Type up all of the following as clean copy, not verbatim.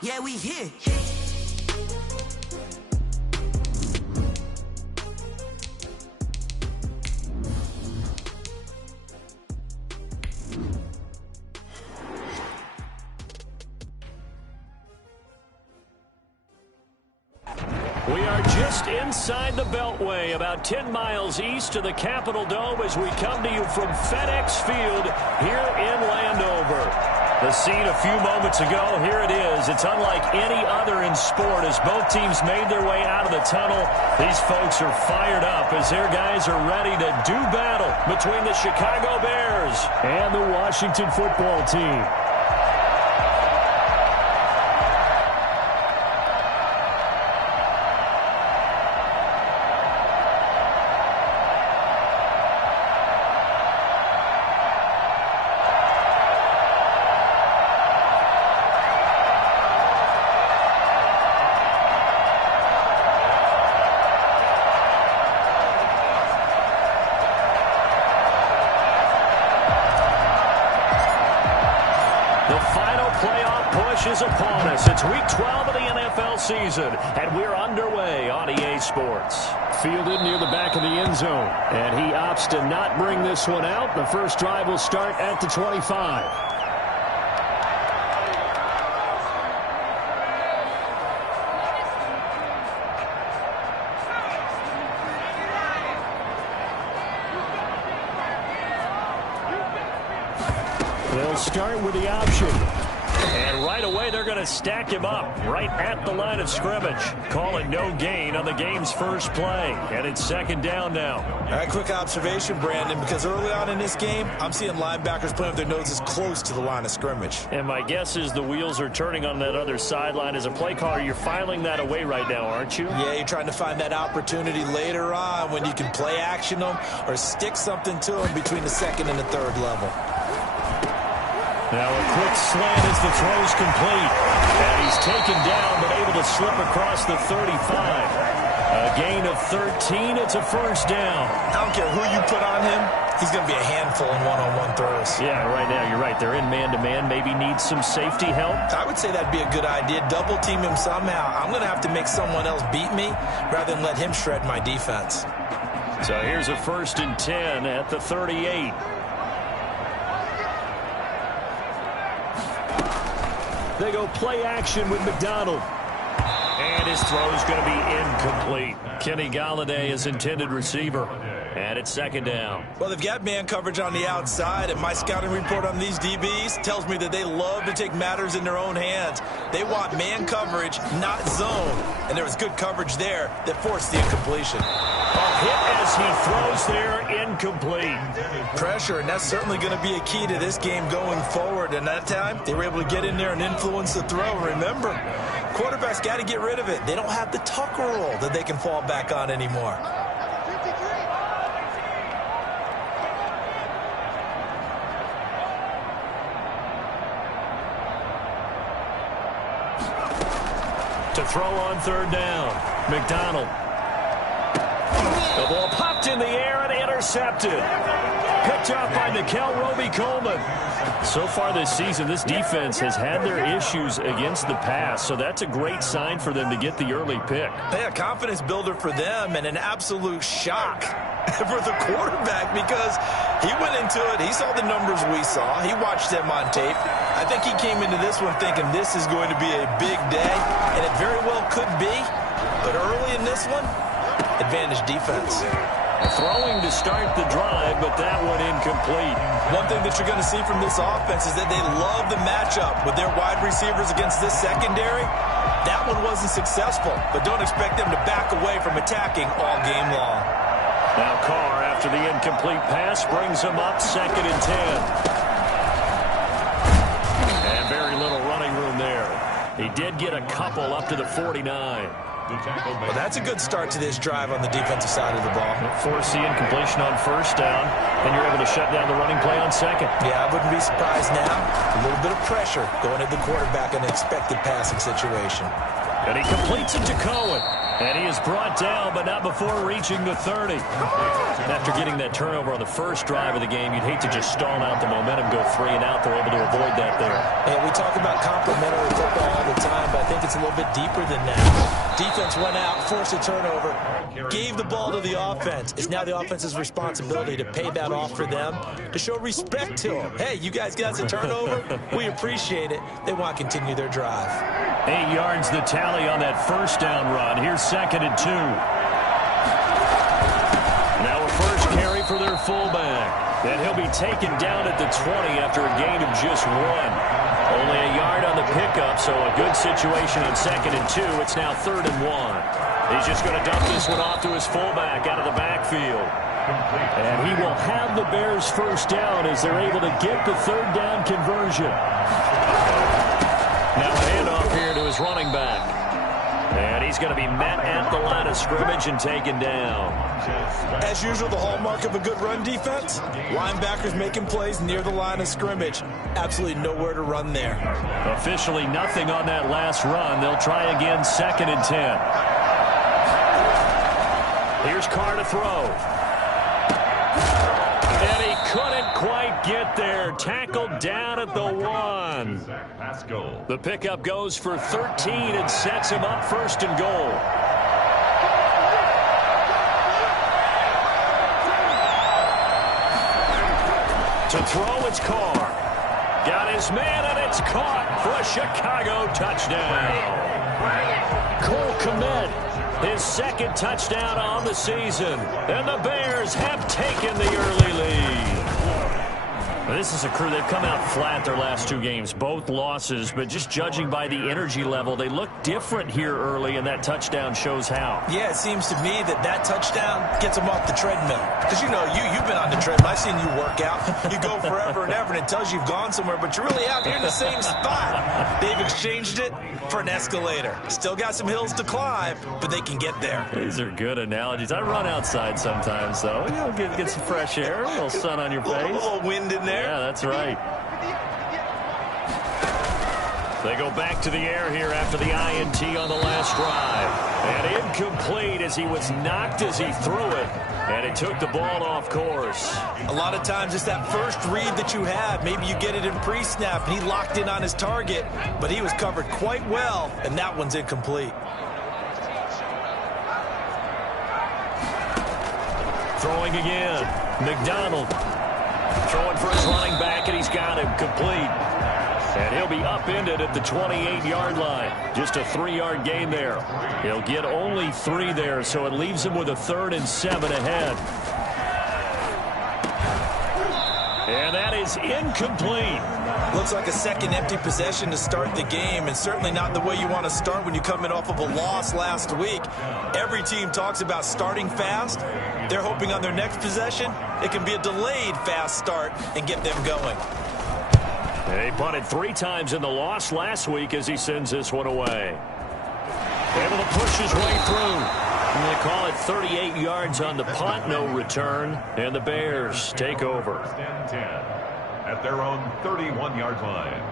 Yeah, we here. We are just inside the Beltway, about 10 miles east of the Capitol Dome as we come to you from FedEx Field here in Landover. The scene a few moments ago, here it is. It's unlike any other in sport as both teams made their way out of the tunnel. These folks are fired up as their guys are ready to do battle between the Chicago Bears and the Washington football team. Is upon us. It's week 12 of the NFL season, and we're underway on EA Sports. Fielded near the back of the end zone, and he opts to not bring this one out. The first drive will start at the 25. They'll start with the option. And right away, they're going to stack him up right at the line of scrimmage. Calling no gain on the game's first play. And it's second down now. All right, quick observation, Brandon, because early on in this game, I'm seeing linebackers putting up their noses close to the line of scrimmage. And my guess is the wheels are turning on that other sideline. As a play caller, you're filing that away right now, aren't you? Yeah, you're trying to find that opportunity later on when you can play action them or stick something to them between the second and the third level. Now a quick slant as the throw's complete. And he's taken down but able to slip across the 35. A gain of 13. It's a first down. I don't care who you put on him. He's going to be a handful in one-on-one throws. Yeah, right now you're right. They're in man-to-man. Maybe needs some safety help. I would say that'd be a good idea. Double team him somehow. I'm going to have to make someone else beat me rather than let him shred my defense. So here's a 1st and 10 at the 38. They go play action with McDonald. And his throw is going to be incomplete. Kenny Galladay is intended receiver. And it's second down. Well, they've got man coverage on the outside, and my scouting report on these DBs tells me that they love to take matters in their own hands. They want man coverage, not zone. And there was good coverage there that forced the incompletion. A hit as he throws there, incomplete. Pressure, and that's certainly going to be a key to this game going forward. And that time, they were able to get in there and influence the throw. Remember, quarterbacks got to get rid of it. They don't have the Tucker roll that they can fall back on anymore. To throw on third down, McDonald. The ball popped in the air and intercepted. Picked up by Nickel Roby-Coleman. So far this season, this defense has had their issues against the pass, so that's a great sign for them to get the early pick. Yeah, confidence builder for them and an absolute shock for the quarterback because he went into it. He saw the numbers we saw. He watched them on tape. I think he came into this one thinking this is going to be a big day, and it very well could be. But early in this one, advantage defense. Throwing to start the drive, but that one incomplete. One thing that you're going to see from this offense is that they love the matchup with their wide receivers against this secondary. That one wasn't successful, but don't expect them to back away from attacking all game long. Now Carr, after the incomplete pass, brings him up 2nd and 10. And very little running room there. He did get a couple up to the 49. Well, that's a good start to this drive on the defensive side of the ball. Forcing completion on first down, and you're able to shut down the running play on second. Yeah, I wouldn't be surprised now. A little bit of pressure going at the quarterback in an expected passing situation. And he completes it to Cohen. And he is brought down, but not before reaching the 30. After getting that turnover on the first drive of the game, you'd hate to just stall out the momentum, go 3 and out. They're able to avoid that there. Yeah, we talk about complementary football all the time, but I think it's a little bit deeper than that. Defense went out, forced a turnover, gave the ball to the offense. It's now the offense's responsibility to pay that off for them, to show respect to them. Hey, you guys got a turnover? We appreciate it. They want to continue their drive. 8 yards the tally on that first down run. Here's 2nd and 2. Now a first carry for their fullback. And he'll be taken down at the 20 after a gain of just 1. Only a yard on the pickup, so a good situation on 2nd and 2. It's now 3rd and 1. He's just going to dump this one off to his fullback out of the backfield. And he will have the Bears first down as they're able to get the 3rd down conversion. Now a handoff here to his running back. And he's going to be met at the line of scrimmage and taken down. As usual, the hallmark of a good run defense, linebackers making plays near the line of scrimmage. Absolutely nowhere to run there. Officially nothing on that last run. They'll try again 2nd and 10. Here's Carr to throw. And he couldn't quite get there. Tackled down at the 1. The pickup goes for 13 and sets him up 1st and goal. To throw, it's Carr. Got his man, and it's caught for a Chicago touchdown. Cole Kmet, his 2nd touchdown on the season. And the Bears have taken the early lead. This is a crew, they've come out flat their last 2 games, both losses, but just judging by the energy level, they look different here early, and that touchdown shows how. Yeah, it seems to me that touchdown gets them off the treadmill. Because, you know, you've been on the treadmill. I've seen you work out. You go forever and ever, and it tells you you've gone somewhere, but you're really out here in the same spot. They've exchanged it for an escalator. Still got some hills to climb, but they can get there. These are good analogies. I run outside sometimes, though. You know, get some fresh air, a little sun on your face. A little wind in there. Yeah, that's right. They go back to the air here after the INT on the last drive. And incomplete as he was knocked as he threw it. And it took the ball off course. A lot of times it's that first read that you have. Maybe you get it in pre-snap, and he locked in on his target. But he was covered quite well, and that one's incomplete. Throwing again. McDonald. Throwing for his running back, and he's got him complete. And he'll be upended at the 28-yard line. Just a 3-yard gain there. He'll get only 3 there, so it leaves him with a 3rd and 7 ahead. And that is incomplete. Looks like a second empty possession to start the game, and certainly not the way you want to start when you're coming off of a loss last week. Every team talks about starting fast. They're hoping on their next possession, it can be a delayed fast start and get them going. He punted 3 times in the loss last week as he sends this one away. Able to push his way through. And they call it 38 yards on the punt, no return. And the Bears take over. Stand 10 at their own 31-yard line.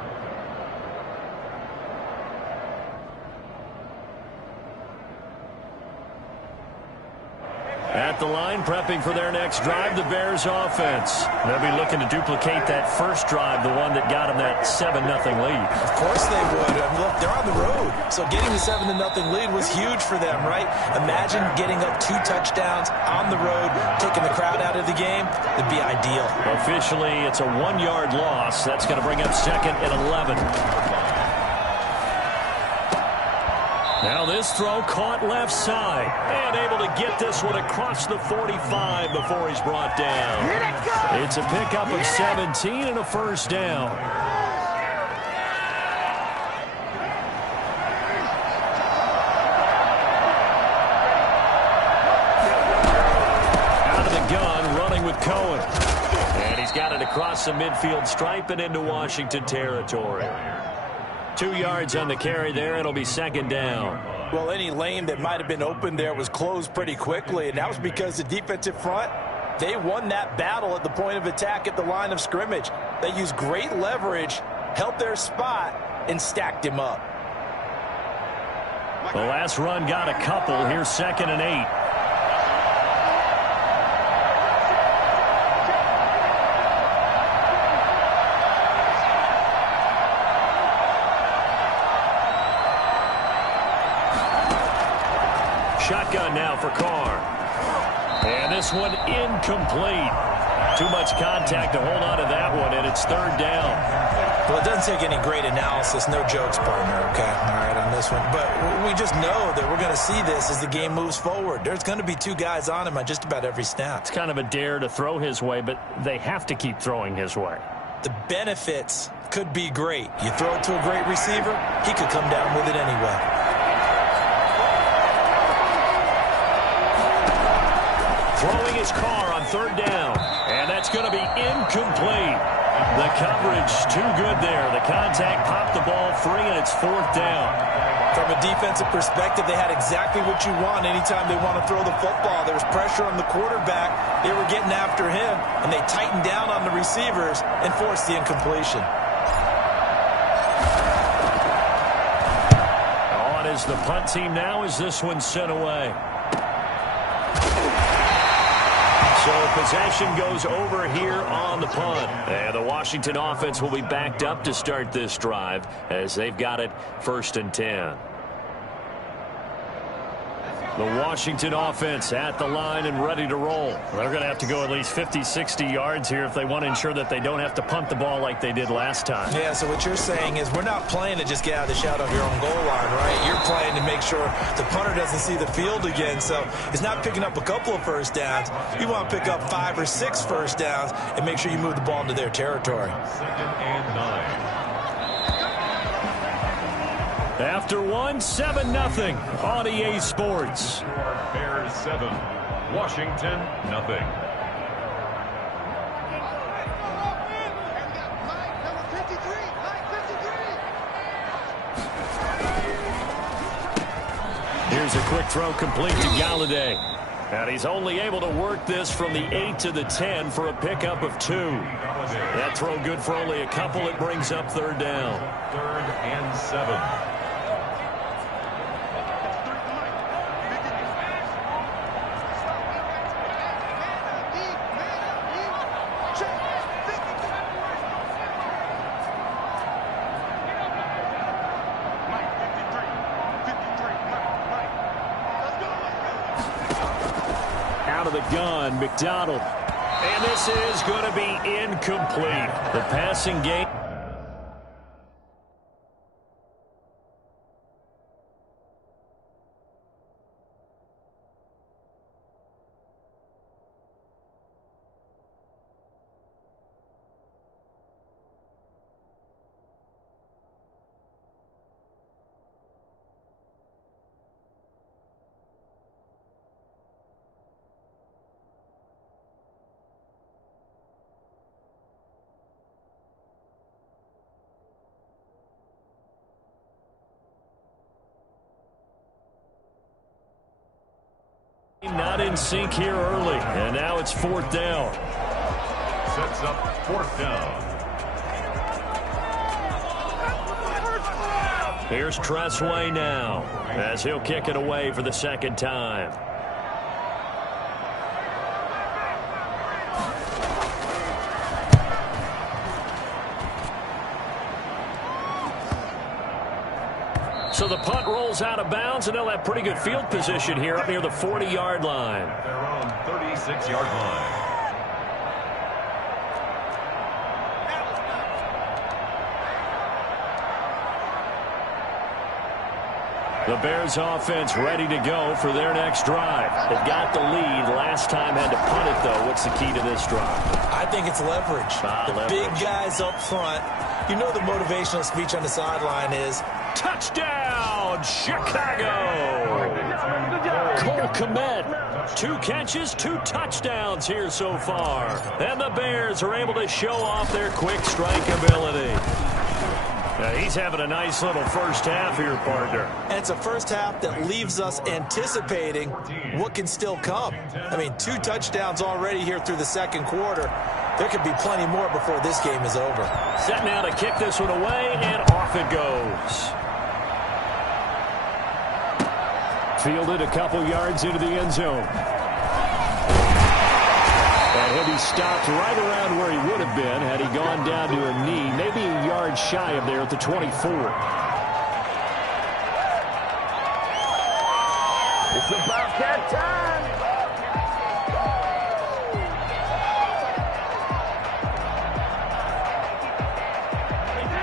At the line, prepping for their next drive, the Bears offense. They'll be looking to duplicate that first drive, the one that got them that 7-0 lead. Of course they would. I mean, look, they're on the road. So getting the 7-0 lead was huge for them, right? Imagine getting up 2 touchdowns on the road, taking the crowd out of the game. It'd be ideal. Officially, it's a 1-yard loss. That's going to bring up 2nd and 11. Now this throw caught left side. And able to get this one across the 45 before he's brought down. It's a pickup of 17 and a first down. Out of the gun, running with Cohen. And he's got it across the midfield stripe and into Washington territory. 2 yards on the carry there. It'll be second down. Well, any lane that might have been open there was closed pretty quickly, and that was because the defensive front, they won that battle at the point of attack at the line of scrimmage. They used great leverage, held their spot, and stacked him up. The last run got a couple. Here's 2nd and 8. Shotgun now for Carr. And this one incomplete. Too much contact to hold on to that one, and it's 3rd down. Well, it doesn't take any great analysis. No jokes, partner, okay? All right, on this one. But we just know that we're going to see this as the game moves forward. There's going to be 2 guys on him on just about every snap. It's kind of a dare to throw his way, but they have to keep throwing his way. The benefits could be great. You throw it to a great receiver, he could come down with it anyway. Throwing his Carr on 3rd down, and that's going to be incomplete. The coverage too good there. The contact popped the ball free, and it's 4th down. From a defensive perspective, they had exactly what you want anytime they want to throw the football. There was pressure on the quarterback. They were getting after him, and they tightened down on the receivers and forced the incompletion. On is the punt team now as this one's sent away. So possession goes over here on the punt. And the Washington offense will be backed up to start this drive as they've got it 1st and 10. The Washington offense at the line and ready to roll. They're going to have to go at least 50, 60 yards here if they want to ensure that they don't have to punt the ball like they did last time. Yeah, so what you're saying is we're not playing to just get out of the shadow of your own goal line, right? You're playing to make sure the punter doesn't see the field again. So it's not picking up a couple of first downs. You want to pick up 5 or 6 first downs and make sure you move the ball into their territory. 2nd and 9. After 7-0 on EA Sports. Bears 7, Washington nothing. Here's a quick throw complete to Galladay. And he's only able to work this from the 8 to the 10 for a pickup of 2. That throw good for only a couple. It brings up 3rd down. 3rd and 7. Out of the gun, McDonald. And this is going to be incomplete. The passing game. Not in sync here early, and now it's 4th down. Sets up 4th down. Here's Tressway now as he'll kick it away for the 2nd time. So the punt rolls out of bounds, and they'll have pretty good field position here up near the 40-yard line. Their own 36-yard line. The Bears offense ready to go for their next drive. They've got the lead. Last time had to punt it, though. What's the key to this drive? I think it's leverage. Leverage. Big guys up front. You know the motivational speech on the sideline is, touchdown, Chicago! Cole Kmet, 2 catches, 2 touchdowns here so far. And the Bears are able to show off their quick strike ability. He's having a nice little first half here, partner. And it's a first half that leaves us anticipating what can still come. I mean, 2 touchdowns already here through the second quarter. There could be plenty more before this game is over. Set now to kick this one away, and off it goes. Fielded a couple yards into the end zone. And he'll be stopped right around where he would have been had he gone down to a knee, maybe a yard shy of there at the 24. It's about that time.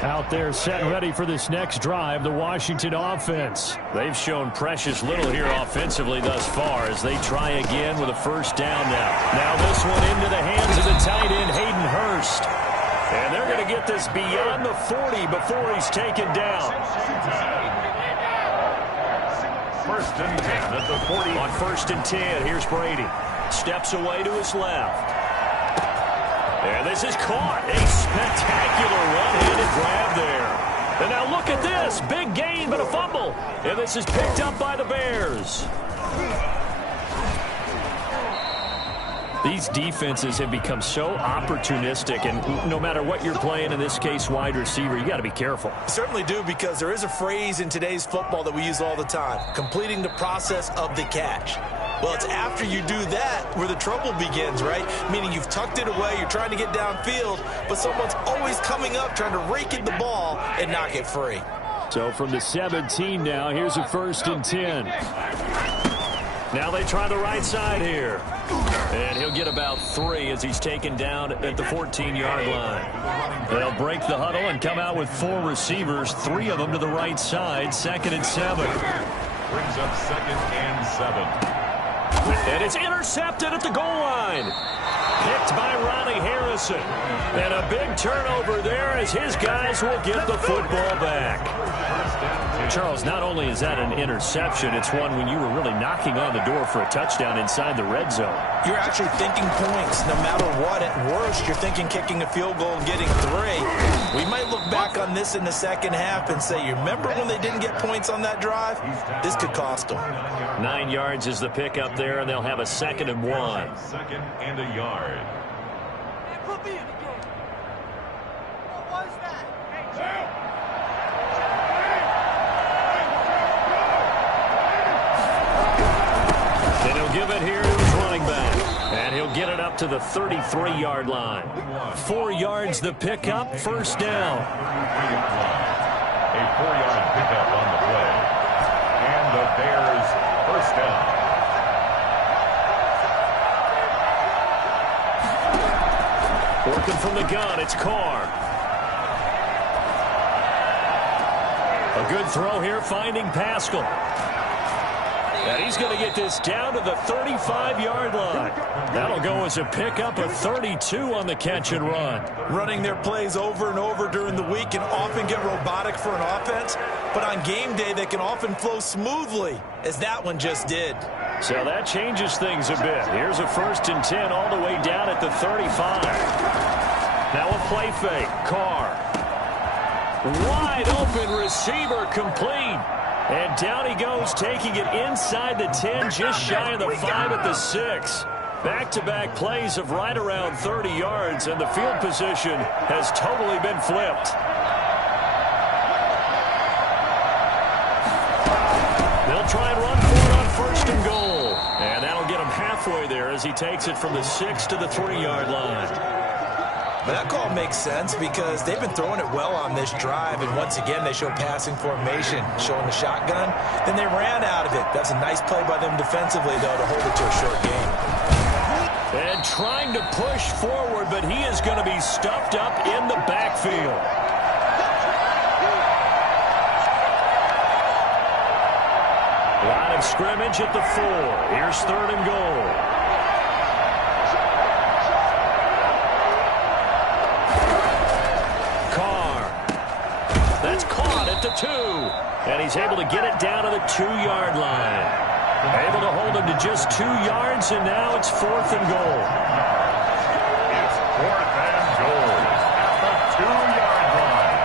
Out there set and ready for this next drive, the Washington offense. They've shown precious little here offensively thus far as they try again with a first down now. Now this one into the hands of the tight end, Hayden Hurst. And they're going to get this beyond the 40 before he's taken down. First and 10 at the 40. On first and 10, here's Brady. Steps away to his left. And this is caught. A spectacular one-handed grab there. And now look at this. Big gain, but a fumble. And this is picked up by the Bears. These defenses have become so opportunistic, and no matter what you're playing, in this case wide receiver, you got to be careful. Certainly do, because there is a phrase in today's football that we use all the time, completing the process of the catch. Well, it's after you do that where the trouble begins, right? Meaning you've tucked it away, you're trying to get downfield, but someone's always coming up trying to rake in the ball and knock it free. So from the 17 now, here's a first and 10. Now they try the right side here. And he'll get about 3 as he's taken down at the 14-yard line. They'll break the huddle and come out with 4 receivers, 3 of them to the right side, 2nd and 7. Brings up 2nd and 7. And it's intercepted at the goal line. Picked by Ronnie Harrison. And a big turnover there as his guys will get the football back. Charles, not only is that an interception, it's one when you were really knocking on the door for a touchdown inside the red zone. You're actually thinking points no matter what. At worst, you're thinking kicking a field goal and getting 3. We might look back on this in the second half and say, you remember when they didn't get points on that drive? This could cost them. 9 yards is the pickup there, and they'll have a 2nd and 1. 2nd and a yard. Put me in the game. What was that? And he'll give it here to his running back. And he'll get it up to the 33-yard line. 4 yards the pickup, first down. A 4-yard pickup on the play. And the Bears first down. Working from the gun, it's Carr. A good throw here, finding Pascal. And he's going to get this down to the 35-yard line. That'll go as a pickup of 32 on the catch and run. Running their plays over and over during the week can often get robotic for an offense, but on game day they can often flow smoothly, as that one just did. So that changes things a bit. Here's a 1st and 10 all the way down at the 35. Now a play fake. Carr. Wide open receiver complete. And down he goes, taking it inside the 10, just shy of the 5 at the 6. Back-to-back plays of right around 30 yards, and the field position has totally been flipped. They'll try and run for it on 1st and goal. And that'll get him halfway there as he takes it from the 6 to the 3-yard line. But that call makes sense because they've been throwing it well on this drive, and once again they show passing formation, showing the shotgun. Then they ran out of it. That's a nice play by them defensively, though, to hold it to a short game. And trying to push forward, but he is going to be stuffed up in the backfield. Line of scrimmage at the 4. Here's 3rd and goal. That's caught at the 2. And he's able to get it down to the 2-yard line. Able to hold him to just 2 yards, and now it's 4th and goal. It's 4th and goal at the 2-yard line.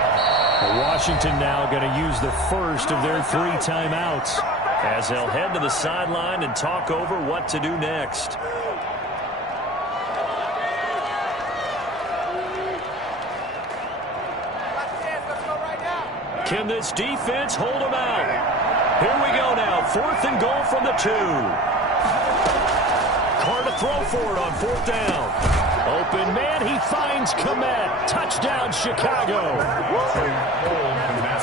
The Washington now going to use the first of their 3 timeouts as they'll head to the sideline and talk over what to do next. Can this defense hold them out? Here we go now. 4th and goal from the 2. Carr to throw for it on 4th down. Open man. He finds Kmet. Touchdown, Chicago.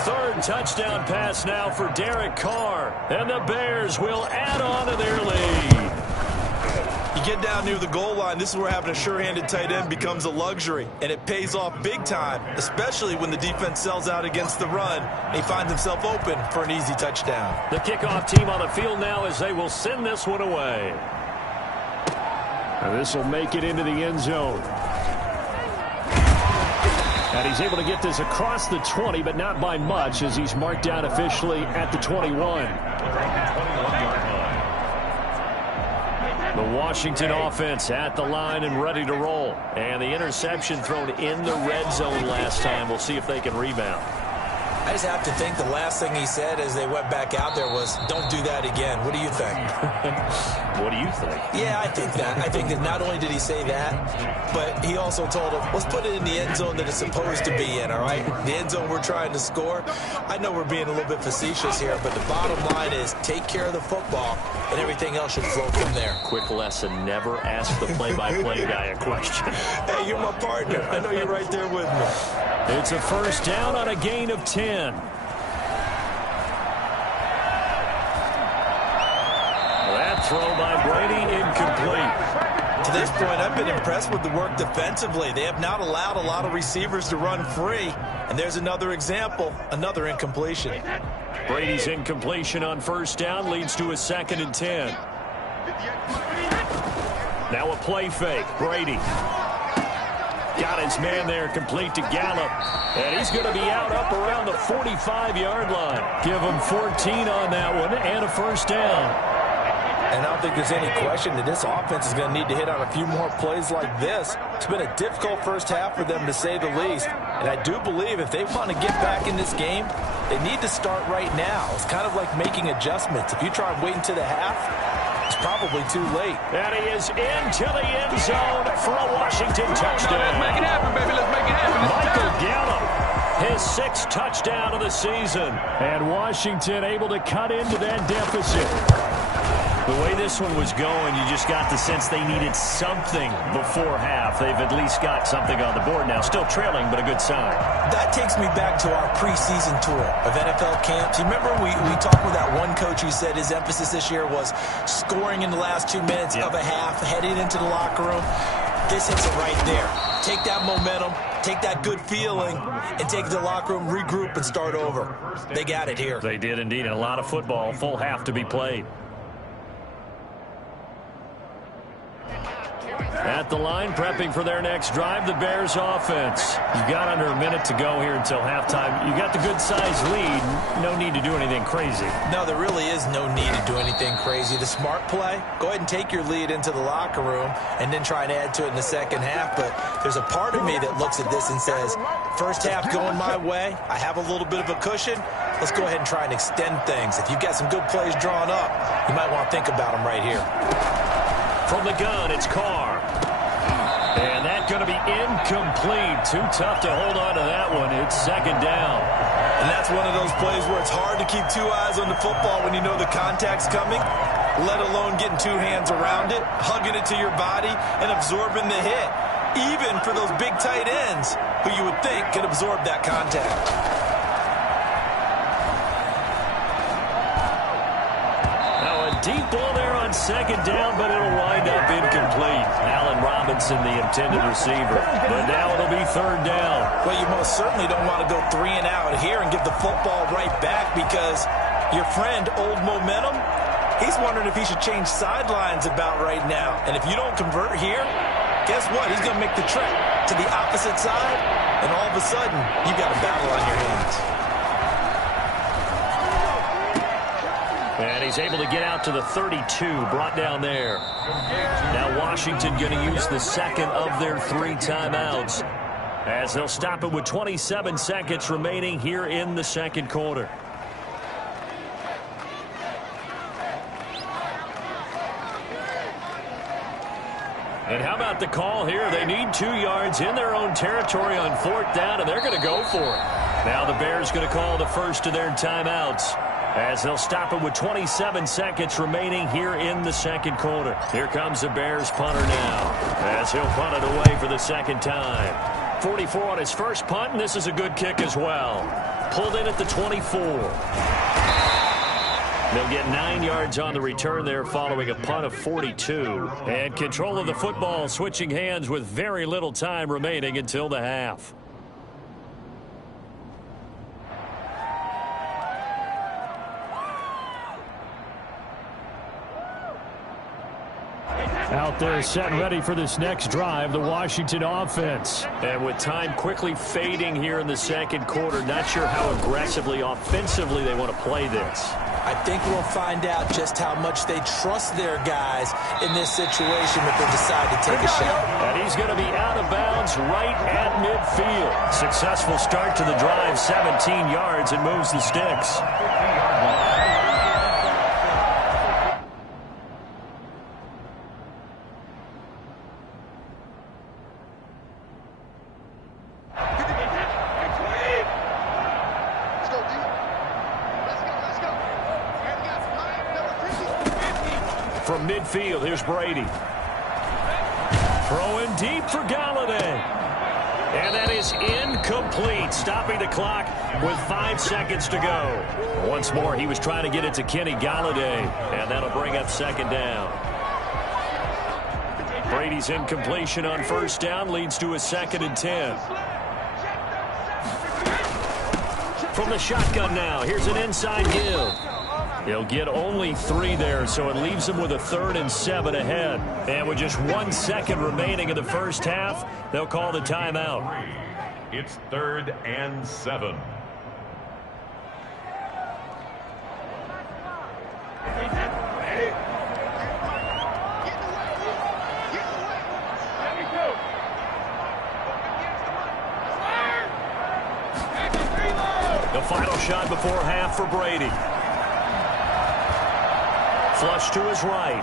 3rd touchdown pass now for Derek Carr. And the Bears will add on to their lead. You get down near the goal line, this is where having a sure-handed tight end becomes a luxury, and it pays off big time, especially when the defense sells out against the run, and he finds himself open for an easy touchdown. The kickoff team on the field now as they will send this one away. And this will make it into the end zone. And he's able to get this across the 20, but not by much, as he's marked down officially at the 21. The Washington offense at the line and ready to roll. And the interception thrown in the red zone last time. We'll see if they can rebound. I just have to think the last thing he said as they went back out there was, don't do that again. What do you think? What do you think? Yeah, I think that. I think that not only did he say that, but he also told him, let's put it in the end zone that it's supposed to be in, all right? The end zone we're trying to score. I know we're being a little bit facetious here, but the bottom line is take care of the football, and everything else should flow from there. Quick lesson, never ask the play-by-play guy a question. Hey, you're my partner. I know you're right there with me. It's a 1st down on a gain of 10. That throw by Brady incomplete. To this point, I've been impressed with the work defensively. They have not allowed a lot of receivers to run free. And there's another example, another incompletion. Brady's incompletion on 1st down leads to a 2nd and 10. Now a play fake. Brady. Got his man there, complete to Gallup. And he's going to be out up around the 45-yard line. Give him 14 on that one and a 1st down. And I don't think there's any question that this offense is going to need to hit on a few more plays like this. It's been a difficult first half for them, to say the least. And I do believe if they want to get back in this game, they need to start right now. It's kind of like making adjustments. If you try and wait until the half, it's probably too late. And he is into the end zone for a Washington touchdown. Let's make it happen, baby. Let's make it happen. Michael Gallup, his 6th touchdown of the season. And Washington able to cut into that deficit. The way this one was going, you just got the sense they needed something before half. They've at least got something on the board now. Still trailing, but a good sign. That takes me back to our preseason tour of NFL camps. You remember we talked with that one coach who said his emphasis this year was scoring in the last 2 minutes of a half, heading into the locker room. This hits it right there. Take that momentum, take that good feeling, and take it to the locker room, regroup, and start over. They got it here. They did indeed. A lot of football, full half to be played. At the line, prepping for their next drive, the Bears offense. You've got under a minute to go here until halftime. You got the good-sized lead. No need to do anything crazy. No, there really is no need to do anything crazy. The smart play, go ahead and take your lead into the locker room and then try and add to it in the second half. But there's a part of me that looks at this and says, first half going my way, I have a little bit of a cushion. Let's go ahead and try and extend things. If you've got some good plays drawn up, you might want to think about them right here. From the gun, it's Carr. And that's going to be incomplete. Too tough to hold on to that one. It's 2nd down. And that's one of those plays where it's hard to keep 2 eyes on the football when you know the contact's coming, let alone getting 2 hands around it, hugging it to your body, and absorbing the hit, even for those big tight ends who you would think could absorb that contact. Deep ball there on 2nd down, but it'll wind up incomplete. Allen Robinson, the intended receiver. But now it'll be 3rd down. Well, you most certainly don't want to go 3 and out here and give the football right back because your friend, Old Momentum, he's wondering if he should change sidelines about right now. And if you don't convert here, guess what? He's going to make the trek to the opposite side, and all of a sudden, you've got a battle on your hands. And he's able to get out to the 32, brought down there. Now Washington going to use the 2nd of their 3 timeouts. as they'll stop it with 27 seconds remaining here in the second quarter. And how about the call here? They need 2 yards in their own territory on 4th down, and they're going to go for it. Now the Bears going to call the first of their timeouts, as they'll stop it with 27 seconds remaining here in the second quarter. Here comes the Bears punter now, as he'll punt it away for the second time. 44 on his first punt, and this is a good kick as well. Pulled in at the 24. They'll get 9 yards on the return there following a punt of 42. And control of the football switching hands with very little time remaining until the half. Out there set and ready for this next drive, the Washington offense. And with time quickly fading here in the second quarter, not sure how aggressively, offensively they want to play this. I think we'll find out just how much they trust their guys in this situation if they decide to take a shot. And he's going to be out of bounds right at midfield. Successful start to the drive, 17 yards, and moves the sticks. From midfield, here's Brady. Throwing deep for Galladay. And that is incomplete, stopping the clock with 5 seconds to go. Once more, he was trying to get it to Kenny Galladay, and that'll bring up second down. Brady's incompletion on first down leads to a 2nd and 10. From the shotgun now, here's an inside give. He'll get only 3 there, so it leaves him with a 3rd and 7 ahead. And with just 1 second remaining in the first half, they'll call the timeout. It's 3rd and 7. The final shot before half for Brady. Flush to his right.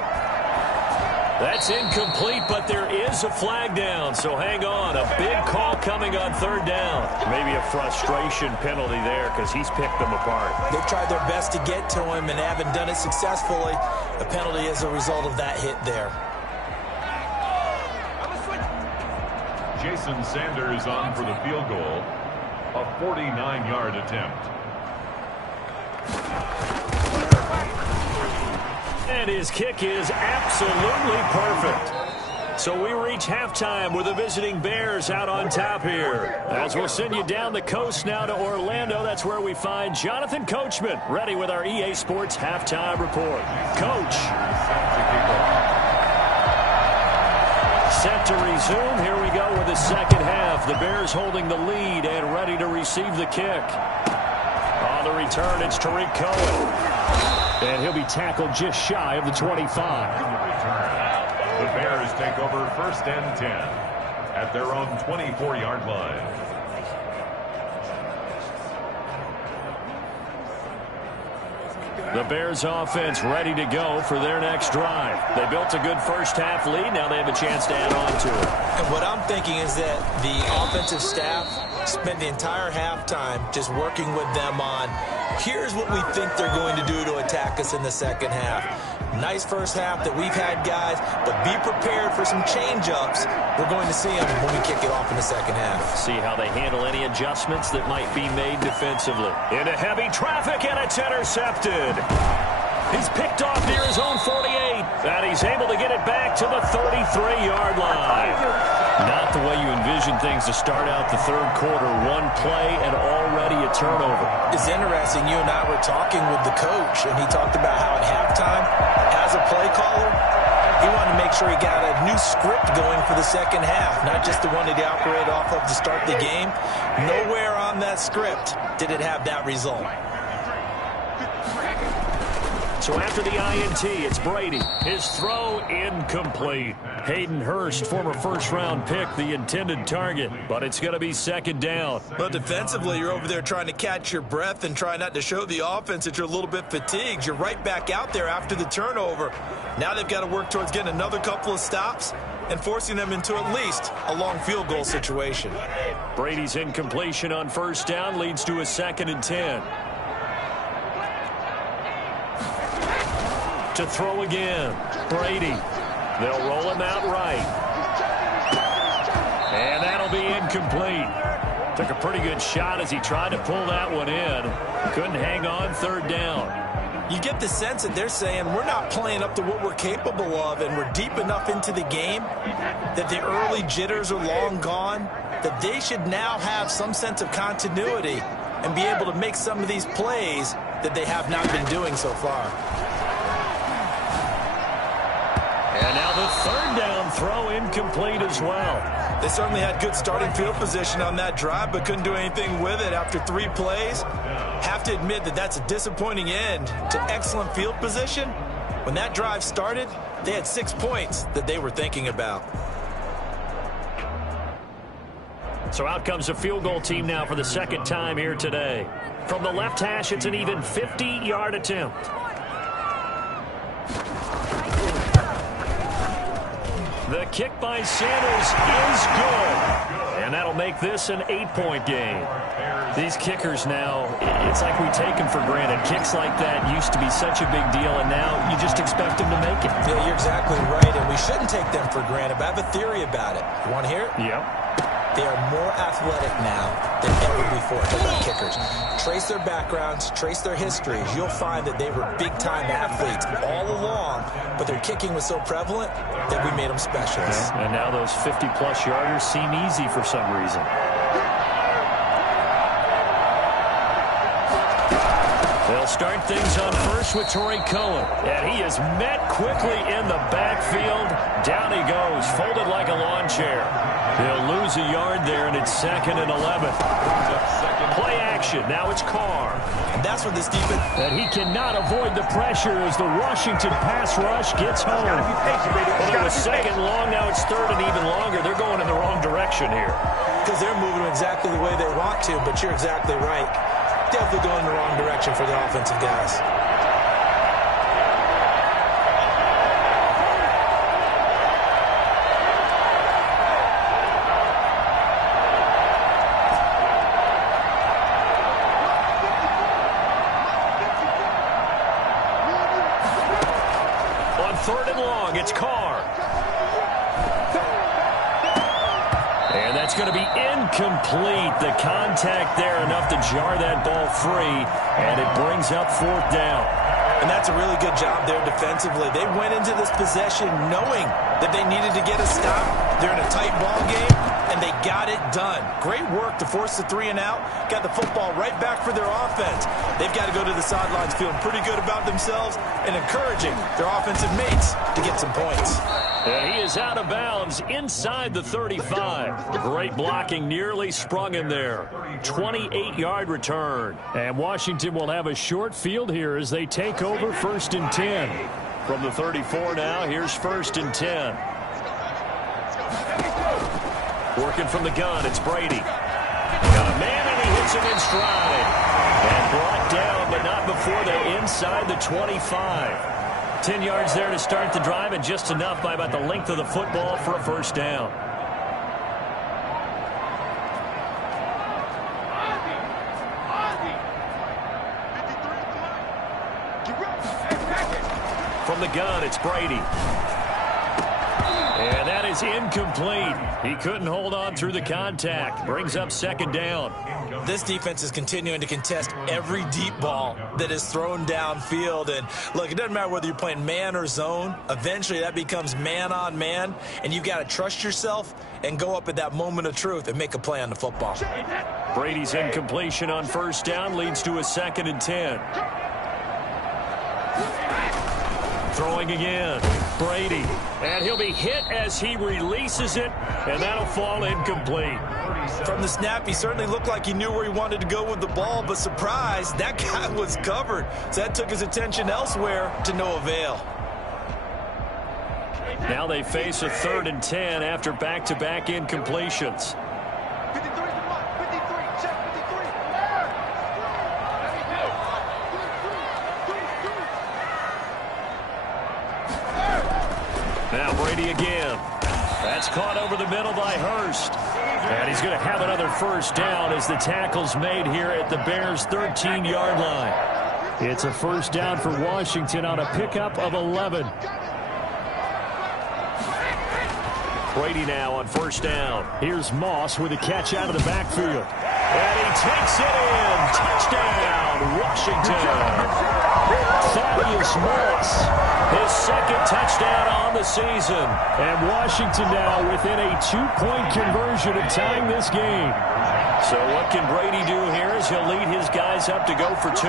That's incomplete, but there is a flag down, so hang on. A big call coming on 3rd down. Maybe a frustration penalty there because he's picked them apart. They've tried their best to get to him and haven't done it successfully. A penalty as a result of that hit there. Jason Sanders on for the field goal. A 49-yard attempt. And his kick is absolutely perfect. So we reach halftime with the visiting Bears out on top here. As we'll send you down the coast now to Orlando, that's where we find Jonathan Coachman ready with our EA Sports halftime report. Coach. Set to resume. Here we go with the second half. The Bears holding the lead and ready to receive the kick. On the return, it's Tariq Cohen. And he'll be tackled just shy of the 25. The Bears take over 1st and 10 at their own 24-yard line. The Bears offense ready to go for their next drive. They built a good first half lead. Now they have a chance to add on to it. And what I'm thinking is that the offensive staff spent the entire halftime just working with them on, here's what we think they're going to do to attack us in the second half. Nice first half that we've had, guys, but be prepared for some change-ups. We're going to see them when we kick it off in the second half. See how they handle any adjustments that might be made defensively. Into heavy traffic, and it's intercepted. He's picked off near his own 48, and he's able to get it back to the 33-yard line. Not the way you envision things to start out the third quarter. One play and already a turnover. It's interesting. You and I were talking with the coach, and he talked about how at halftime, as a play caller, he wanted to make sure he got a new script going for the second half, not just the one that he operated off of to start the game. Nowhere on that script did it have that result. So after the INT, it's Brady. His throw incomplete. Hayden Hurst, former first-round pick, the intended target. But it's going to be second down. But defensively, you're over there trying to catch your breath and try not to show the offense that you're a little bit fatigued. You're right back out there after the turnover. Now they've got to work towards getting another couple of stops and forcing them into at least a long field goal situation. Brady's incompletion on first down leads to a 2nd and 10. To throw again, Brady. They'll roll him out right. And that'll be incomplete. Took a pretty good shot as he tried to pull that one in. Couldn't hang on, 3rd down. You get the sense that they're saying we're not playing up to what we're capable of, and we're deep enough into the game that the early jitters are long gone, that they should now have some sense of continuity and be able to make some of these plays that they have not been doing so far. And now the 3rd down throw incomplete as well. They certainly had good starting field position on that drive, but couldn't do anything with it after 3 plays. Have to admit that that's a disappointing end to excellent field position. When that drive started, they had 6 points that they were thinking about. So out comes a field goal team now for the 2nd time here today. From the left hash, it's an even 50-yard attempt. The kick by Sanders is good. And that'll make this an 8-point game. These kickers now, it's like we take them for granted. Kicks like that used to be such a big deal, and now you just expect them to make it. Yeah, you're exactly right, and we shouldn't take them for granted, but I have a theory about it. You want to hear it? Yep. They are more athletic now than ever before. Talk about kickers. Trace their backgrounds, trace their histories. You'll find that they were big-time athletes all along, but their kicking was so prevalent that we made them specialists. And now those 50-plus yarders seem easy for some reason. They'll start things on first with Torrey Cohen. And he is met quickly in the backfield. Down he goes, folded like a lawn chair. He'll lose a yard there, and it's 2nd and 11. Play action. Now it's Carr. And that's what this defense... And he cannot avoid the pressure as the Washington pass rush gets home. Well, it was 2nd long. Now it's 3rd and even longer. They're going in the wrong direction here. Because they're moving exactly the way they want to, but you're exactly right. Definitely going in the wrong direction for the offensive guys. On 3rd and long, it's Carr. And that's going to be incomplete. The contact there enough to jar that ball free, and it brings up 4th down. And that's a really good job there defensively. They went into this possession knowing that they needed to get a stop. They're in a tight ball game, and they got it done. Great work to force the 3 and out. Got the football right back for their offense. They've got to go to the sidelines feeling pretty good about themselves and encouraging their offensive mates to get some points. And he is out of bounds inside the 35. Great blocking, nearly sprung him there. 28-yard return. And Washington will have a short field here as they take over 1st and 10. From the 34 now, here's 1st and 10. Working from the gun, it's Brady. Got a man, and he hits him in stride. And brought down, but not before they're inside the 25. 10 yards there to start the drive, and just enough by about the length of the football for a 1st down. From the gun, it's Brady. And that is incomplete. He couldn't hold on through the contact. Brings up 2nd down. This defense is continuing to contest every deep ball that is thrown downfield. And look, it doesn't matter whether you're playing man or zone. Eventually that becomes man on man. And you've got to trust yourself and go up at that moment of truth and make a play on the football. Brady's incompletion on 1st down leads to a 2nd and 10. Throwing again. Brady. And he'll be hit as he releases it, and that'll fall incomplete. From the snap, he certainly looked like he knew where he wanted to go with the ball, but surprise, that guy was covered. So that took his attention elsewhere to no avail. Now they face a 3rd and 10 after back-to-back incompletions. 53 to 1. 53. Check 53. Now Brady again. That's caught over the middle by Hurst. And he's going to have another first down as the tackle's made here at the Bears' 13-yard line. It's a first down for Washington on a pickup of 11. Brady now on first down. Here's Moss with a catch out of the backfield. And he takes it in. Touchdown, Washington. Thaddeus Moss, his 2nd touchdown on the season. And Washington now within a 2-point conversion of tying this game. So what can Brady do here as he'll lead his guys up to go for 2.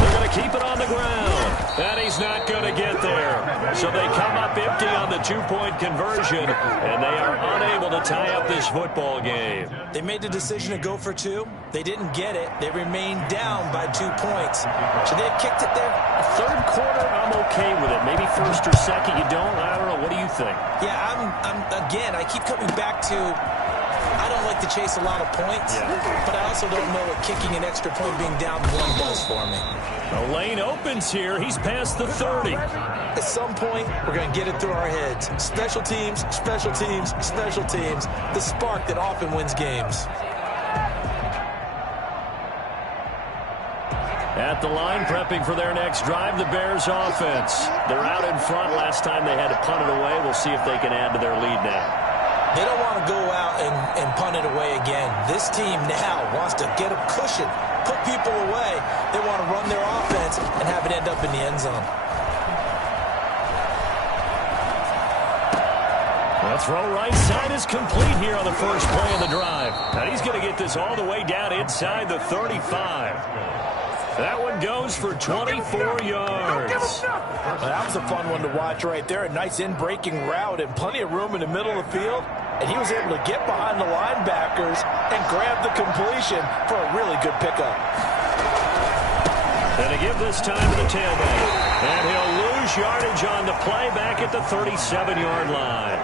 They're going to keep it on the ground. And he's not going to get there. So they come up empty on the 2-point conversion, and they are unable to tie up this football game. They made the decision to go for 2. They didn't get it. They remained down by 2 points. Should they have kicked it there? 3rd quarter, I'm okay with it. Maybe 1st or 2nd, you don't. I don't know. What do you think? Yeah, again, I keep coming back to I don't like to chase a lot of points, but I also don't know what kicking an extra point being down 1 does for me. The lane opens here. He's past the 30. At some point, we're going to get it through our heads. Special teams, special teams, special teams. The spark that often wins games. At the line, prepping for their next drive, the Bears offense. They're out in front. Last time they had to punt it away. We'll see if they can add to their lead now. They don't want to go out and punt it away again. This team now wants to get a cushion, put people away. They want to run their offense and have it end up in the end zone. The throw right side is complete here on the first play of the drive. And he's going to get this all the way down inside the 35. That one goes for 24 yards. That was a fun one to watch right there. A nice in-breaking route and plenty of room in the middle of the field. And he was able to get behind the linebackers and grab the completion for a really good pickup. And to give this time to the tailback. And he'll lose yardage on the play back at the 37-yard line.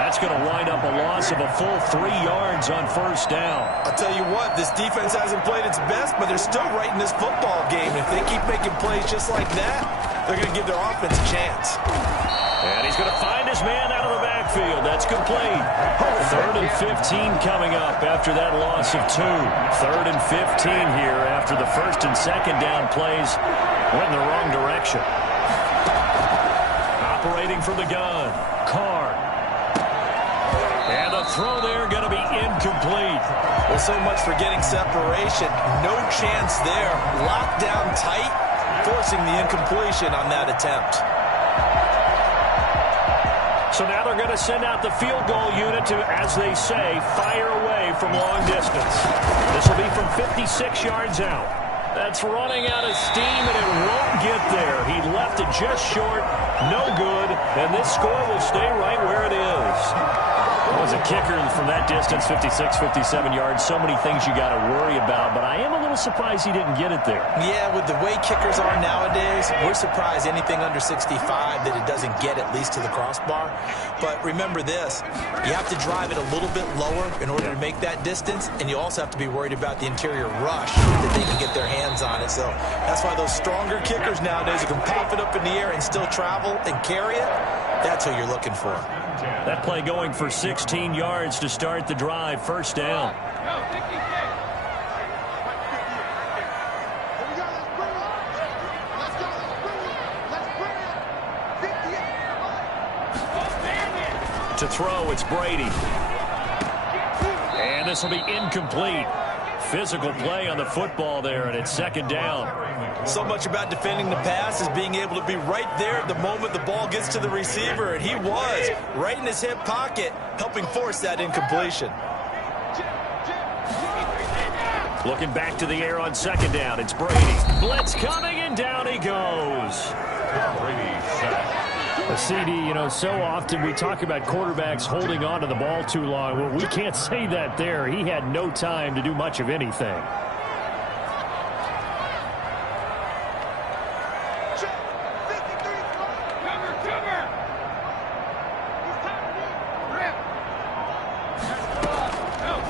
That's going to wind up a loss of a full 3 yards on first down. I'll tell you what, this defense hasn't played its best, but they're still right in this football game. If they keep making plays just like that, they're going to give their offense a chance. And he's going to find his man out of the backfield. That's complete. 3rd and 15 coming up after that loss of 2. 3rd and 15 here after the 1st and 2nd down plays went in the wrong direction. Operating from the gun, Carr. And the throw there going to be incomplete. Well, so much for getting separation. No chance there. Locked down tight, forcing the incompletion on that attempt. So now they're going to send out the field goal unit to, as they say, fire away from long distance. This will be from 56 yards out. That's running out of steam, and it won't get there. He left it just short, no good, and this score will stay right where it is. As a kicker from that distance, 56, 57 yards, so many things you got to worry about, but I am a little surprised he didn't get it there. Yeah, with the way kickers are nowadays, we're surprised anything under 65 that it doesn't get at least to the crossbar. But remember this, you have to drive it a little bit lower in order to make that distance, and you also have to be worried about the interior rush that they can get their hands on it. So that's why those stronger kickers nowadays who can pop it up in the air and still travel and carry it, that's who you're looking for. That play going for 16 yards to start the drive. First down. To throw, it's Brady. And this will be incomplete. Physical play on the football there, and it's 2nd down. So much about defending the pass is being able to be right there at the moment the ball gets to the receiver, and he was right in his hip pocket, helping force that incompletion. Looking back to the air on second down. It's Brady. Blitz coming, and down he goes. Brady sacked. A CD, you know, so often we talk about quarterbacks holding on to the ball too long. Well, we can't say that there. He had no time to do much of anything.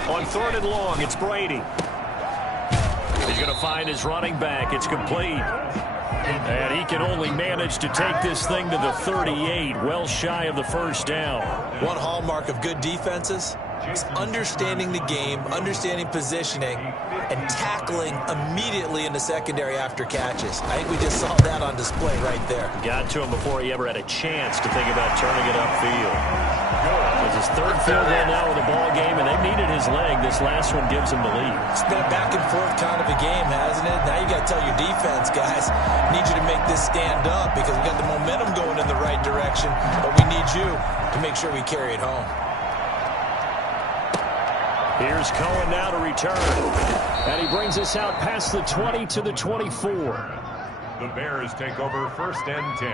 On 3rd and long, it's Brady. He's going to find his running back. It's complete. And he can only manage to take this thing to the 38, well shy of the first down. One hallmark of good defenses is understanding the game, understanding positioning, and tackling immediately in the secondary after catches. I think we just saw that on display right there. Got to him before he ever had a chance to think about turning it upfield. It's his 3rd field goal now in the ball game, and they've needed his leg. This last one gives him the lead. It's been a back-and-forth kind of a game, hasn't it? Now you got to tell your defense, guys, need you to make this stand up because we got the momentum going in the right direction, but we need you to make sure we carry it home. Here's Cohen now to return. And he brings us out past the 20 to the 24. The Bears take over 1st and 10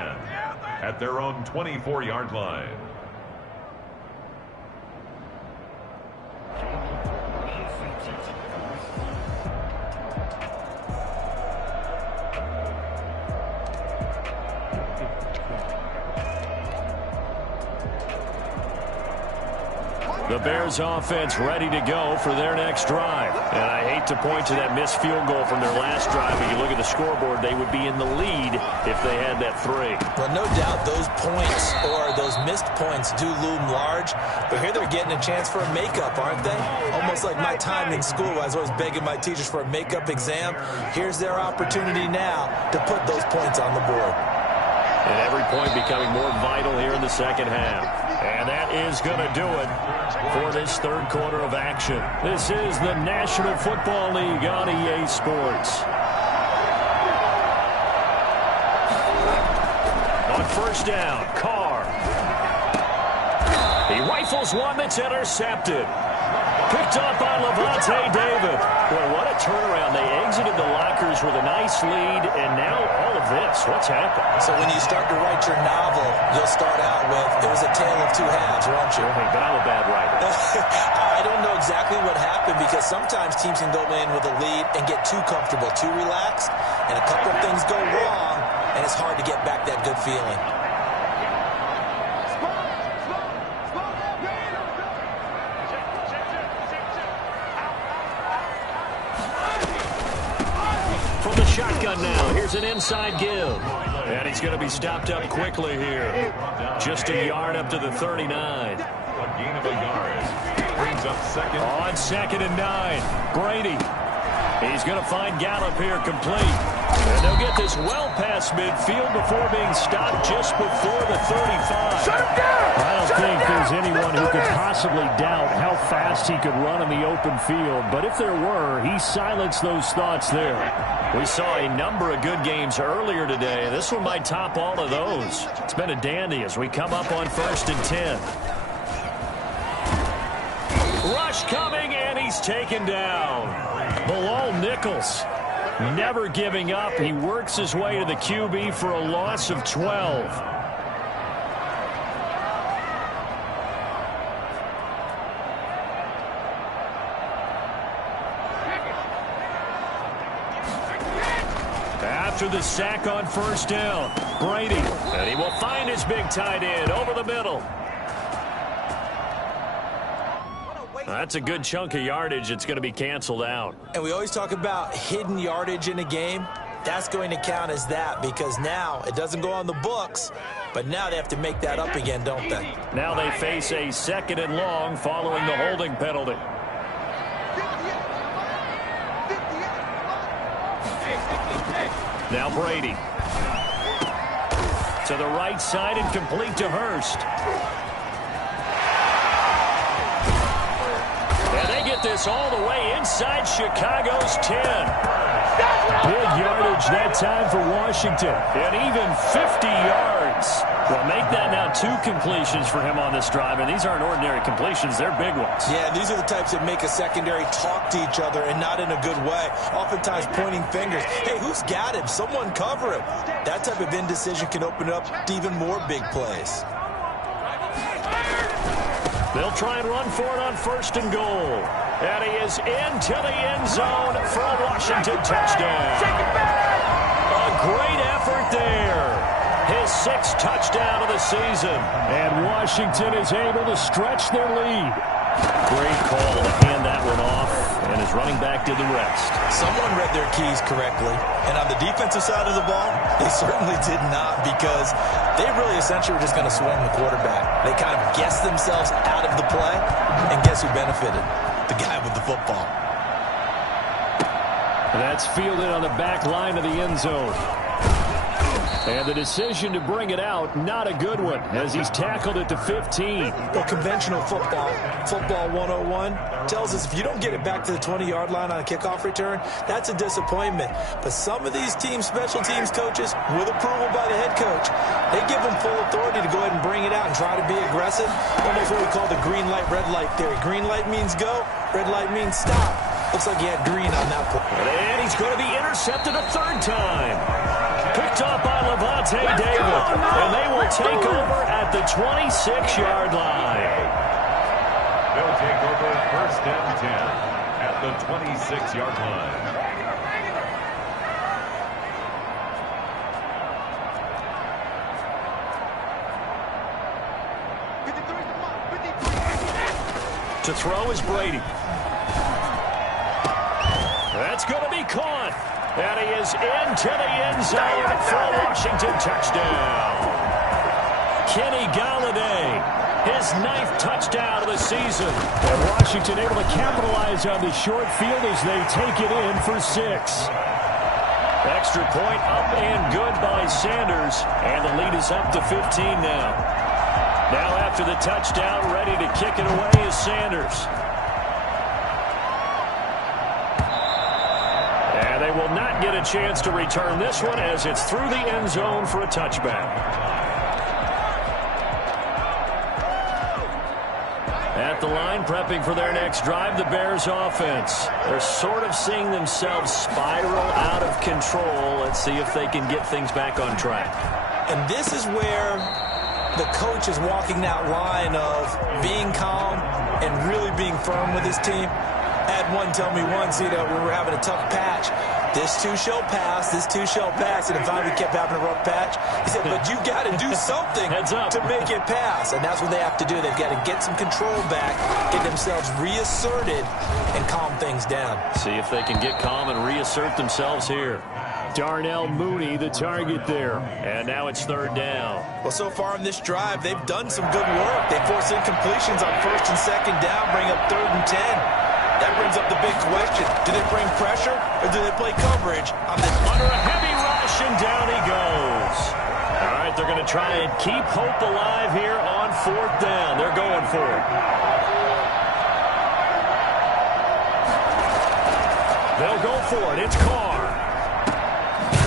at their own 24-yard line. The Bears offense ready to go for their next drive. And I hate to point to that missed field goal from their last drive, but you look at the scoreboard, they would be in the lead if they had that 3. Well, no doubt those points or those missed points do loom large, but here they're getting a chance for a makeup, aren't they? Almost like my time in school. I was always begging my teachers for a makeup exam. Here's their opportunity now to put those points on the board. And every point becoming more vital here in the second half. And that is going to do it for this 3rd quarter of action. This is the National Football League on EA Sports. On 1st down, Carr. He rifles one that's intercepted. Picked up by Levante David. Boy, what a turnaround. They exited the lockers with a nice lead, and now all of this. What's happened? So when you start to write your novel, you'll start out with, it was a tale of 2 halves, won't you? But I'm a bad writer. I don't know exactly what happened because sometimes teams can go in with a lead and get too comfortable, too relaxed, and a couple of things go wrong, and it's hard to get back that good feeling. From the shotgun now, here's an inside give. And he's going to be stopped up quickly here. Just a yard up to the 39. A gain of a yard. Brings up 2nd. On 2nd and 9, Brady. He's going to find Gallup here complete. And they'll get this well past midfield before being stopped just before the 35. Shut him down! I don't think there's anyone who could possibly doubt how fast he could run in the open field. But if there were, he silenced those thoughts there. We saw a number of good games earlier today. This one might top all of those. It's been a dandy as we come up on 1st and 10. Rush coming, and he's taken down. Bilal Nichols never giving up. He works his way to the QB for a loss of 12. After the sack on 1st down, Brady. And he will find his big tight end over the middle. That's a good chunk of yardage. It's going to be canceled out. And we always talk about hidden yardage in a game. That's going to count as that because now it doesn't go on the books, but now they have to make that up again, don't they? Now they face a 2nd and long following the holding penalty. Now Brady. To the right side and complete to Hurst. And they get this all the way inside Chicago's 10. Big yardage yardage that time for Washington. And even 50 yards. Well, make that now 2 completions for him on this drive. And these aren't ordinary completions. They're big ones. Yeah, these are the types that make a secondary talk to each other and not in a good way. Oftentimes pointing fingers. Hey, who's got him? Someone cover him. That type of indecision can open up to even more big plays. They'll try and run for it on 1st and goal. And he is into the end zone for a Washington touchdown. A great effort there. His 6th touchdown of the season. And Washington is able to stretch their lead. Great call to hand that one off, and his running back did the rest. Someone read their keys correctly, and on the defensive side of the ball, they certainly did not, because they really essentially were just going to swarm the quarterback. They kind of guessed themselves out of the play, and guess who benefited? The guy with the football. That's fielded on the back line of the end zone. And the decision to bring it out, not a good one, as he's tackled at the 15. Well, conventional football 101, tells us if you don't get it back to the 20-yard line on a kickoff return, that's a disappointment. But some of these team special teams coaches, with approval by the head coach, they give them full authority to go ahead and bring it out and try to be aggressive. Almost what we call the green light, red light theory. Green light means go, red light means stop. Looks like he had green on that play. And he's going to be intercepted a 3rd time. Picked up by Levante David. And they will take over at the 26-yard line. They'll take over 1st and 10 at the 26-yard line. To throw is Brady. That's going to be caught. And he is into the end zone for a Washington touchdown. Kenny Galladay, his 9th touchdown of the season. And Washington able to capitalize on the short field as they take it in for 6. Extra point up and good by Sanders. And the lead is up to 15 now. Now after the touchdown, ready to kick it away is Sanders. They will not get a chance to return this one as it's through the end zone for a touchback. At the line, prepping for their next drive, the Bears offense. They're sort of seeing themselves spiral out of control. Let's see if they can get things back on track. And this is where the coach is walking that line of being calm and really being firm with his team. I had one tell me once, when we were having a tough patch, this too shall pass, this too shall pass. And finally we kept having a rough patch. He said, but you got to do something to make it pass. And that's what they have to do. They've got to get some control back, get themselves reasserted, and calm things down. See if they can get calm and reassert themselves here. Darnell Mooney, the target there. And now it's 3rd down. Well, so far in this drive, they've done some good work. They forced incompletions on 1st and 2nd down, bring up 3rd and 10. That brings up the big question. Do they bring pressure or do they play coverage? Under a heavy rush, and down he goes. All right, they're going to try and keep hope alive here on 4th down. They're going for it. They'll go for it. It's Carr.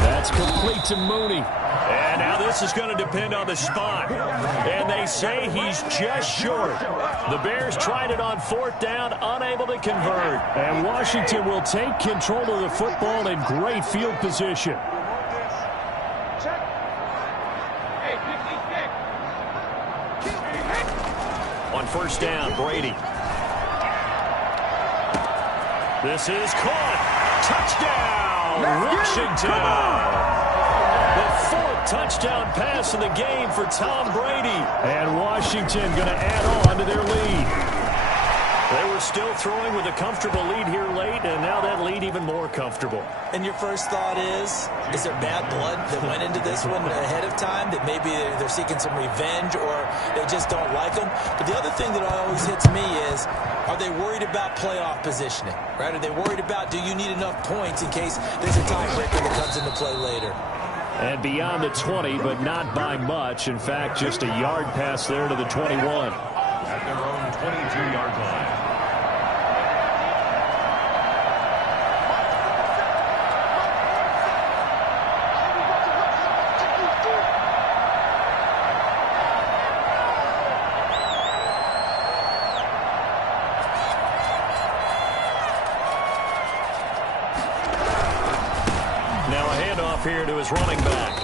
That's complete to Mooney. And now this is going to depend on the spot. And they say he's just short. The Bears tried it on 4th down, unable to convert. And Washington will take control of the football in great field position. On 1st down, Brady. This is caught. Touchdown, Washington. The 4th touchdown pass of the game for Tom Brady. And Washington going to add on to their lead. They were still throwing with a comfortable lead here late, and now that lead even more comfortable. And your first thought is there bad blood that went into this one ahead of time, that maybe they're seeking some revenge or they just don't like them? But the other thing that always hits me is, are they worried about playoff positioning, right? Are they worried about, do you need enough points in case there's a tiebreaker that comes into play later? And beyond the 20, but not by much. In fact, just a yard pass there to the 21. At their own 22-yard line. Now a handoff here to his running back.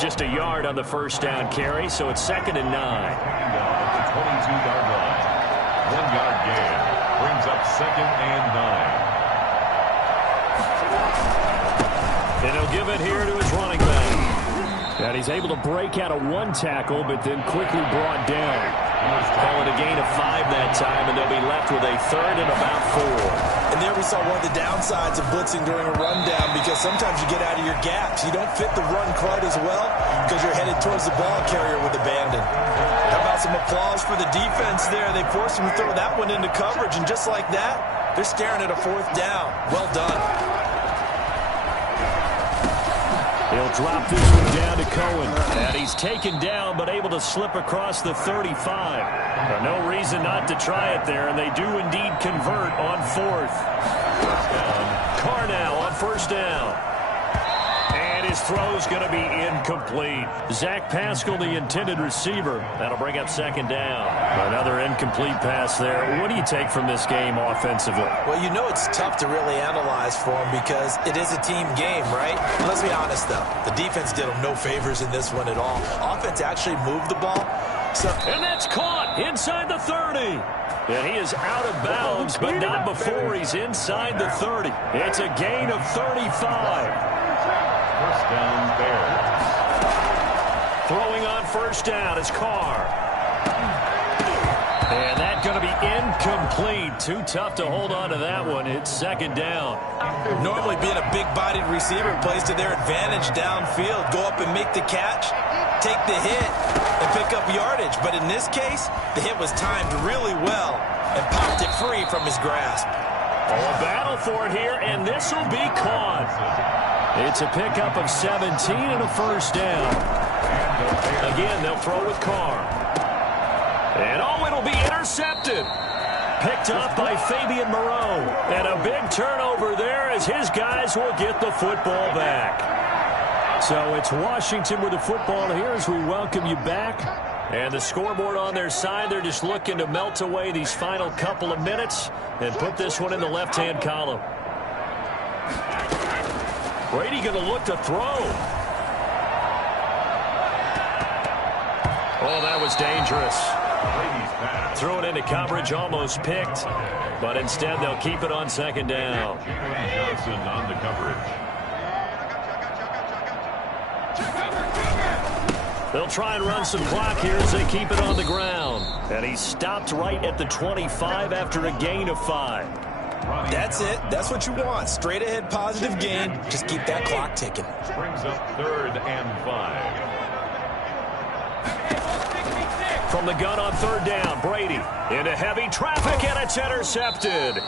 Just a yard on the first down carry, so it's 2nd and 9. At the 22-yard line. 1-yard gain. Brings up 2nd and 9. And he'll give it here to his running back. And he's able to break out of 1 tackle, but then quickly brought down. Call it a gain of 5 that time, and they'll be left with a 3rd and about 4. And there we saw one of the downsides of blitzing during a rundown, because sometimes you get out of your gaps. You don't fit the run quite as well because you're headed towards the ball carrier with abandon. How about some applause for the defense there? They forced him to throw that one into coverage, and just like that, they're staring at a 4th down. Well done. He'll drop this one down to Cohen. And he's taken down, but able to slip across the 35. No reason not to try it there, and they do indeed convert on 4th. Carr now on 1st down. And his throw's going to be incomplete. Zach Pascal, the intended receiver. That'll bring up 2nd down. Another incomplete pass there. What do you take from this game offensively? Well, you know it's tough to really analyze for him because it is a team game, right? Let's be honest, though. The defense did him no favors in this one at all. Offense actually moved the ball. And that's caught inside the 30. And he is out of bounds, but not before he's inside the 30. It's a gain of 35. 1st down, Bears. Throwing on 1st down is Carr. And that's going to be incomplete. Too tough to hold on to that one. It's 2nd down. Normally being a big-bodied receiver plays to their advantage downfield. Go up and make the catch, take the hit, and pick up yardage. But in this case, the hit was timed really well and popped it free from his grasp. A battle for it here, and this will be caught. It's a pickup of 17 and a 1st down. Again, they'll throw with Carr. And it'll be intercepted. Picked up by Fabian Moreau. And a big turnover there as his guys will get the football back. So it's Washington with the football here as we welcome you back. And the scoreboard on their side, they're just looking to melt away these final couple of minutes and put this one in the left-hand column. Brady going to look to throw. Oh, that was dangerous. Threw it into coverage, almost picked. But instead, they'll keep it on 2nd down. Johnson on the coverage. They'll try and run some clock here as they keep it on the ground. And he stopped right at the 25 after a gain of 5. That's it. That's what you want. Straight ahead positive gain. Just keep that clock ticking. Brings up 3rd and 5. From the gun on 3rd down, Brady into heavy traffic, and it's intercepted.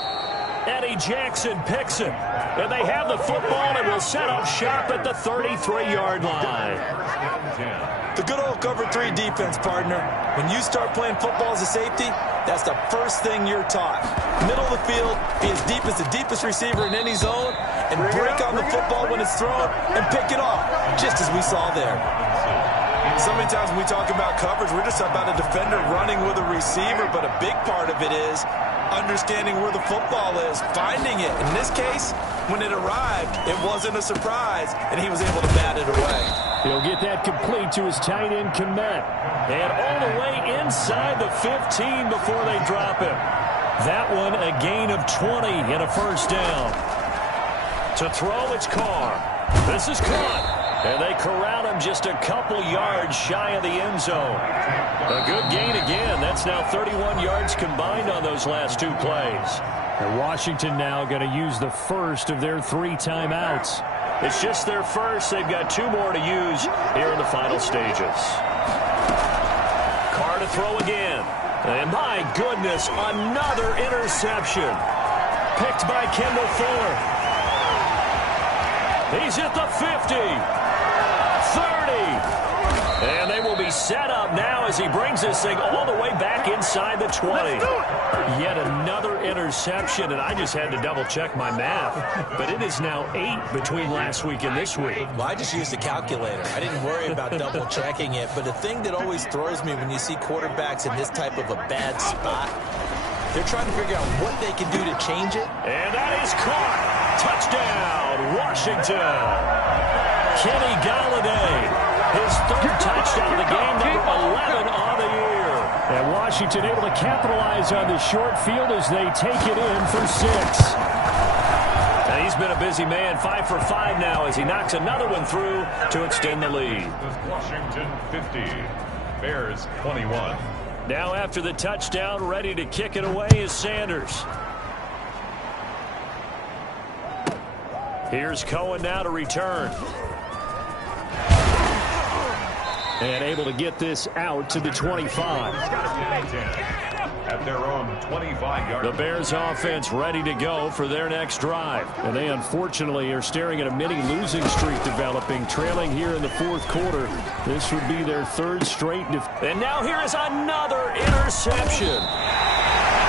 Eddie Jackson picks it. And they have the football and will set up shop at the 33-yard line. The good old cover 3 defense, partner. When you start playing football as a safety, that's the first thing you're taught. Middle of the field, be as deep as the deepest receiver in any zone, and break on the football when it's thrown and pick it off, just as we saw there. So many times when we talk about coverage, we're just about a defender running with a receiver, but a big part of it is understanding where the football is, finding it. In this case, when it arrived, it wasn't a surprise, and he was able to bat it away. He'll get that complete to his tight end, Kmet. And all the way inside the 15 before they drop him. That one a gain of 20 and a 1st down. To throw, it's Carr. This is caught. And they corral him just a couple yards shy of the end zone. A good gain again. That's now 31 yards combined on those last 2 plays. And Washington now going to use the first of their 3 timeouts. It's just their first. They've got 2 more to use here in the final stages. Carr to throw again. And my goodness, another interception. Picked by Kendall Fuller. He's at the 50. 30. And they will be set up now as he brings this thing all the way back inside the 20. Yet another interception, and I just had to double-check my math. But it is now 8 between last week and this week. Well, I just used a calculator. I didn't worry about double-checking it. But the thing that always throws me when you see quarterbacks in this type of a bad spot, they're trying to figure out what they can do to change it. And that is caught. Touchdown, Washington. Kenny Galladay, his third touchdown of the game, number 11 on the year. And Washington able to capitalize on the short field as they take it in for 6. And he's been a busy man, 5 for 5 now as he knocks another one through to extend the lead. Washington 50, Bears 21. Now after the touchdown, ready to kick it away is Sanders. Here's Cohen now to return. And able to get this out to the 25. At their own 25-yard. The Bears offense ready to go for their next drive. And they unfortunately are staring at a mini losing streak developing, trailing here in the fourth quarter. This would be their third straight. And now here is another interception.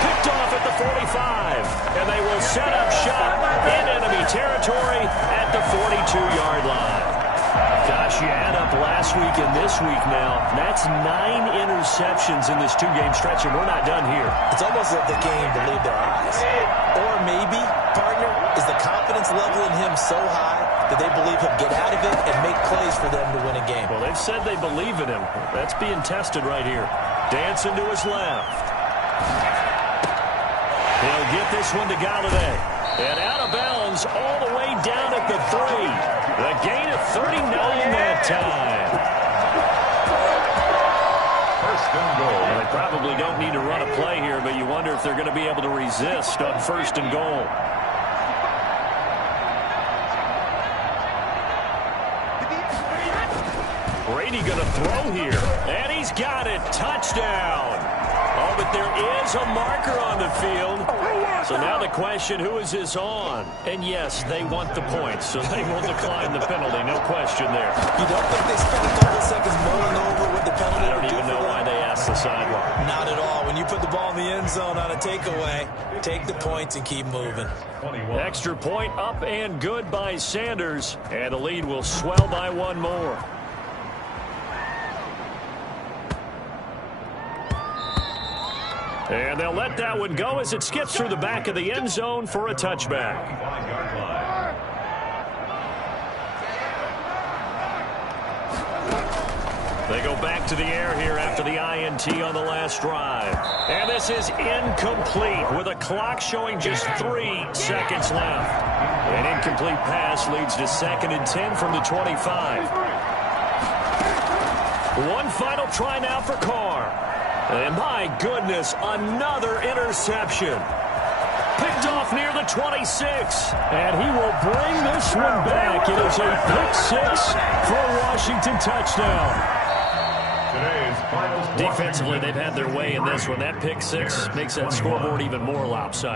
Picked off at the 45. And they will set up shop in enemy territory at the 42-yard line. Gosh, you add up last week and this week now. That's 9 interceptions in this two-game stretch, and we're not done here. It's almost like the game believed their eyes. Or maybe, partner, is the confidence level in him so high that they believe he'll get out of it and make plays for them to win a game. Well, they've said they believe in him. That's being tested right here. Dancing to his left. He'll get this one to Galladay. And out of bounds all the way down at the 3. The gain of 39 that time. First and goal. Well, they probably don't need to run a play here, but you wonder if they're going to be able to resist on first and goal. Brady going to throw here, and he's got it. Touchdown. Oh, but there is a marker on the field. So now the question, who is this on? And yes, they want the points, so they will decline the penalty. No question there. You don't think they spent a couple seconds mulling over what the penalty I don't even know why they asked the sideline. Not at all. When you put the ball in the end zone on a takeaway, take the points and keep moving. 21. Extra point up and good by Sanders. And the lead will swell by one more. And they'll let that one go as it skips through the back of the end zone for a touchback. 25-yard line. They go back to the air here after the INT on the last drive. And this is incomplete with a clock showing just 3 seconds left. An incomplete pass leads to 2nd and 10 from the 25. One final try now for Carr. And my goodness, another interception. Picked off near the 26. And he will bring this one back. It is a pick 6 for a Washington touchdown. Today's finals. Defensively, they've had their way in this one. That pick 6 makes that scoreboard even more lopsided.